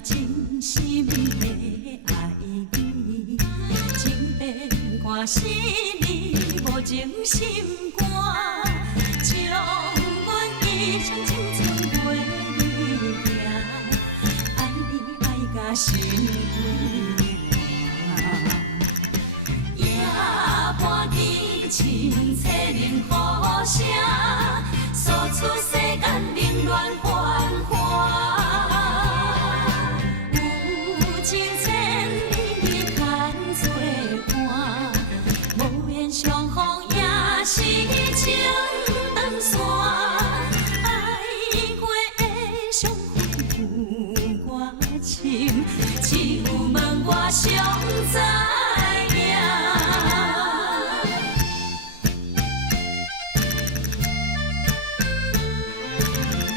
真心的爱你，情变看死你无情心肝，将阮一生青春陪你行，爱你爱甲心归寒，夜半低清切冷雨声，诉出世间冷暖繁华。 相逢也是情长线，爱过的相逢我情，只有问我上知影。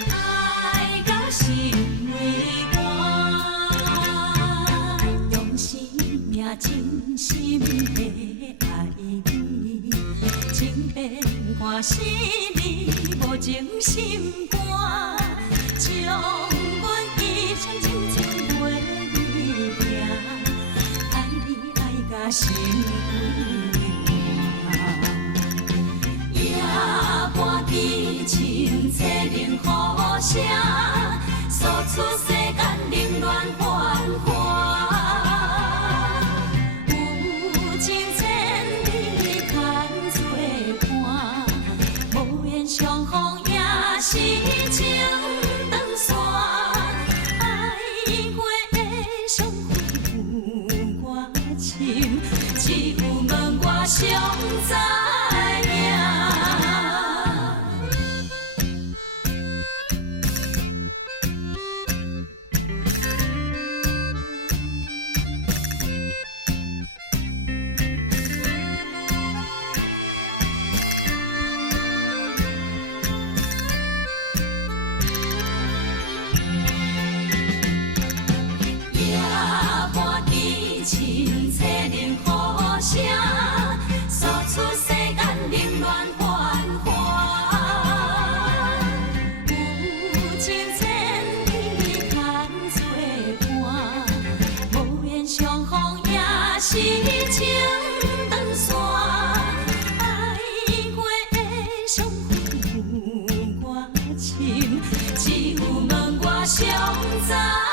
爱到心为寒，用生命真心的爱你。 情变看死你无情心肝，将阮一生青春陪你行，爱你爱甲心归寒。夜半低清切冷雨声，诉出世间冷暖繁华。 相逢也是情长线，爱过的相逢我情，只有问我上知影。 清切冷雨声，诉出世间冷暖繁华。有情千里牵做伴，无缘相逢也是情长线。爱过的相逢我情，只有问我上知。